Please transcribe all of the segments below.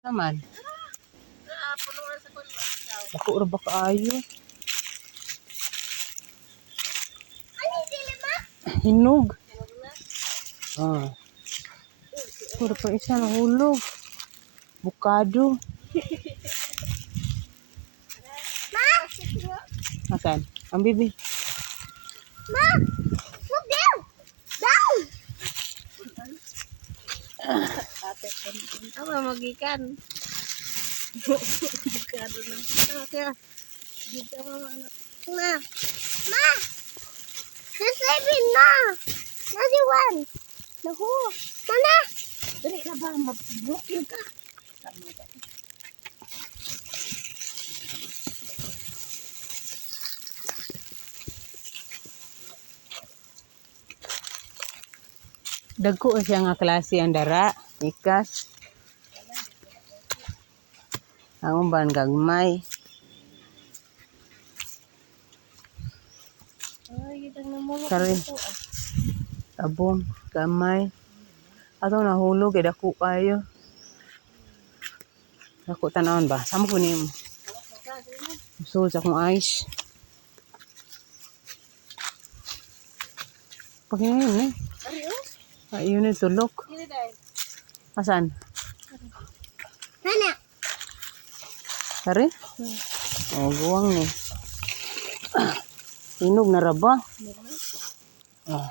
Naman. Ako ra ba kaayo? Hinog. Ah. Puro pa isa nahulog. Bukado. Asan? Ang bibi. Ma! Look down! Down! Apa magikan? Bukado na. Kaya. Dito mo anak. Ma! Ma! Nasibin na! Nasiwan! Naku! Mana? Dali na ba? Mag-booking ka. Tama ba? Dagko siya nga klase ang dara. Ikas. Ang umban gagmay. Ay, itang namulok. Kari. Abon. Gamay. Ato nahulog. Dako kayo. Dako tanawon ba? Samo ko ni mo. So, sa akong ice. Pagkain eh. Ayun yung tulok. Asan? Mana? Kari? Oh, guwang ni. Hinog na raba. Oh.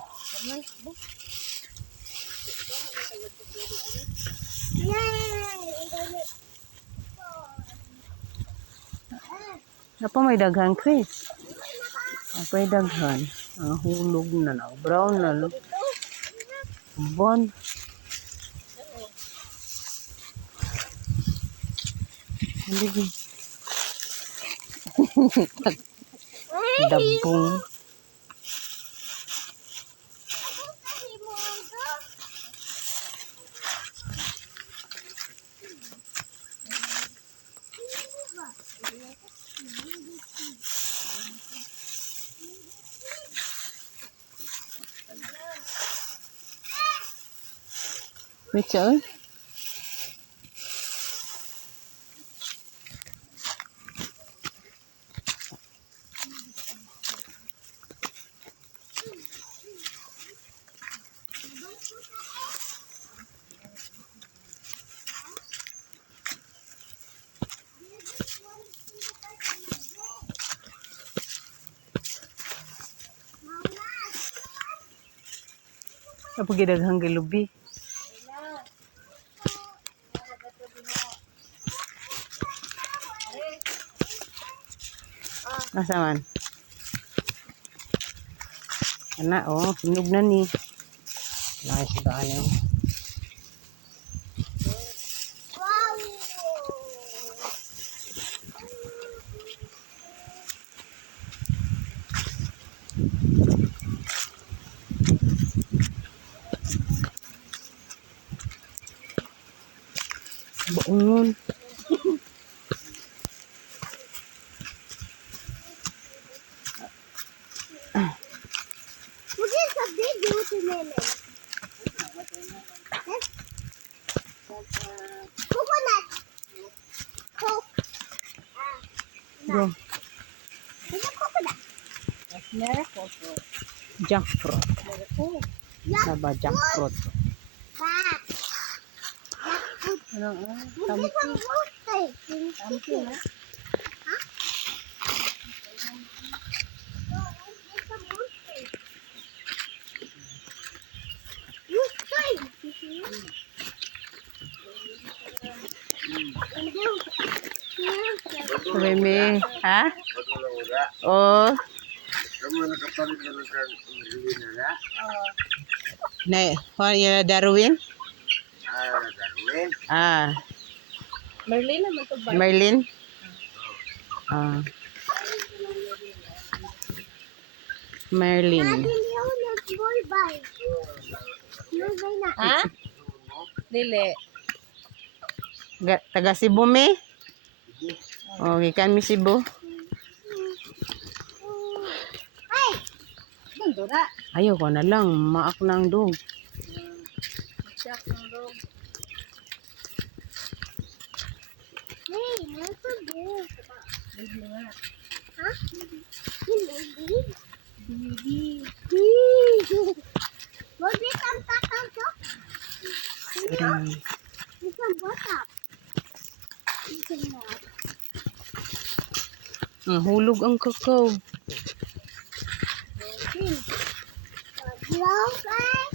Apa may daghan, Chris? Apa may daghan? Ang hulog na na. Brown na lo. Bon. Hindi. Dabong. Which one? Apa gidaghang gilubi? Asa man? Ana oh, hinog na ni. Nice ba ano? Baon. Mungkin sedih dulu si nenek. Coconut. Coke. Bro, Ini coconut. jackfruit. Saba jackfruit. Ba. Ano Mungkin sampai. Sampai na. Mimi, ha? Oh. Nay, ya Darwin? Ah, Merlin naman to ba? Merlin? Ah. Merlin. Ha? Dili. Taga Cebu mi? Oh, gikan mi Cebu. Ay! Mandura. Ayaw ko na lang, maak ng dog. Siyak ng dog. Baby nga. Sorry. Hulog ang kakao. Okay.